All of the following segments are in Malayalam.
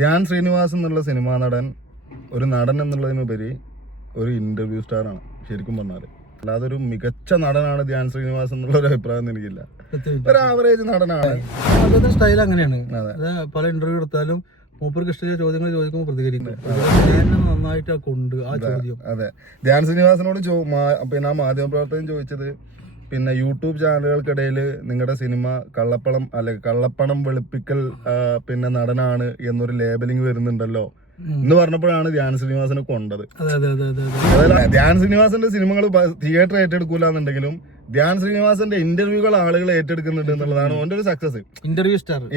ധ്യാൻ ശ്രീനിവാസ് എന്നുള്ള സിനിമാ നടൻ ഒരു നടൻ എന്നുള്ളതിനുപരി ഒരു ഇന്റർവ്യൂ സ്റ്റാറാണ് ശരിക്കും പറഞ്ഞാല്. അല്ലാതെ ഒരു മികച്ച നടനാണ് ധ്യാൻ ശ്രീനിവാസ് എന്നുള്ള ഒരു അഭിപ്രായം എനിക്കില്ല. ഒരു ആവറേജ് നടനാണ്. അദ്ദേഹത്തിന്റെ സ്റ്റൈൽ അങ്ങനെയാണ്. പല ഇന്റർവ്യൂ എടുത്താലും മൂപ്പർക്ക് ഇഷ്ടമായ ചോദ്യങ്ങൾ ചോദിക്കുമ്പോൾ പ്രതികരിക്കും. നന്നായിട്ട് കൊണ്ട് ആ ചോദ്യം. അതെ, ധ്യാൻ ശ്രീനിവാസിനോട് പിന്നെ ആ മാധ്യമപ്രവർത്തകൻ ചോദിച്ചത്, പിന്നെ യൂട്യൂബ് ചാനലുകൾക്കിടയിൽ നിങ്ങളുടെ സിനിമ കള്ളപ്പണം വെളുപ്പിക്കൽ പിന്നെ നടനാണ് എന്നൊരു ലേബലിംഗ് വരുന്നുണ്ടല്ലോ എന്ന് പറഞ്ഞപ്പോഴാണ് ധ്യാൻ ശ്രീനിവാസനെ കൊണ്ടത്. ധ്യാൻ ശ്രീനിവാസന്റെ സിനിമകൾ തിയേറ്റർ ഏറ്റെടുക്കൂല എന്നുണ്ടെങ്കിലും ധ്യാൻ ശ്രീനിവാസന്റെ ഇന്റർവ്യൂകൾ ആളുകൾ ഏറ്റെടുക്കുന്നുണ്ട് എന്നുള്ളതാണ് ഓന്റെ ഒരു സക്സസ്.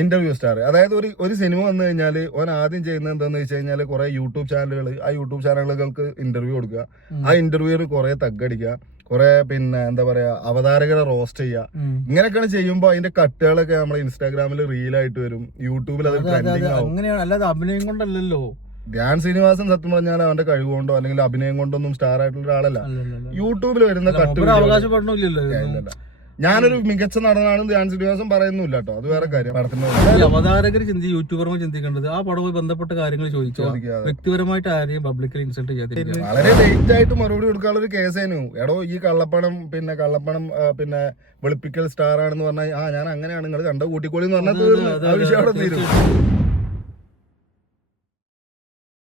ഇന്റർവ്യൂ സ്റ്റാർ അതായത് ഒരു സിനിമ വന്നു കഴിഞ്ഞാൽ ഓൻ ആദ്യം ചെയ്യുന്നത് എന്താന്ന് വെച്ച് കഴിഞ്ഞാൽ കുറെ യൂട്യൂബ് ചാനലുകൾ, ആ യൂട്യൂബ് ചാനലുകൾക്ക് ഇന്റർവ്യൂ കൊടുക്കുക, ആ ഇന്റർവ്യൂവിന് കുറെ തగ్గടിക്കുക, കുറെ പിന്നെ എന്താ പറയാ അവതാരകരെ റോസ്റ്റ് ചെയ്യുക. ഇങ്ങനെയൊക്കെയാണ് ചെയ്യുമ്പോ അതിന്റെ കട്ടുകളൊക്കെ നമ്മളെ ഇൻസ്റ്റാഗ്രാമിൽ റീലായിട്ട് വരും, യൂട്യൂബിൽ അത് ട്രെൻഡിങ് ആവും. അങ്ങനെയാണ്, അല്ലാതെ അഭിനയം കൊണ്ടല്ലോ. ധ്യാൻ ശ്രീനിവാസൻ സത്യം പറഞ്ഞാൽ അവന്റെ കഴിവുകൊണ്ടോ അല്ലെങ്കിൽ അഭിനയം കൊണ്ടൊന്നും സ്റ്റാർ ആയിട്ടുള്ള ഒരാളല്ല. യൂട്യൂബിൽ വരുന്ന കട്ട് ഞാനൊരു മികച്ച നടനാണ് ധ്യാൻ ശ്രീനിവാസൻ പറയുന്നില്ല കേട്ടോ, അത് വേറെ കാര്യം. അവതാരകർ യൂട്യൂബർമാർ ചിന്തിക്കേണ്ടത് ആ പടവുമായി ബന്ധപ്പെട്ട കാര്യങ്ങൾ ചോദിക്കുക, വ്യക്തിപരമായിട്ട് ആരെയും പബ്ലിക്കലി ഇൻസൾട്ട് ചെയ്യാതെ. വളരെ ലേറ്റ് ആയിട്ട് മറുപടി കൊടുക്കാനുള്ള ഒരു കേസേനു. എടോ ഈ കള്ളപ്പണം പിന്നെ വെളുപ്പിക്കൽ സ്റ്റാർ ആണെന്ന് പറഞ്ഞാൽ ഞാൻ അങ്ങനെയാണ് നിങ്ങൾ കണ്ട കൂട്ടിക്കോളി എന്ന് പറഞ്ഞാൽ തീർന്നു, ആ വിഷയം അവിടെ തീരും.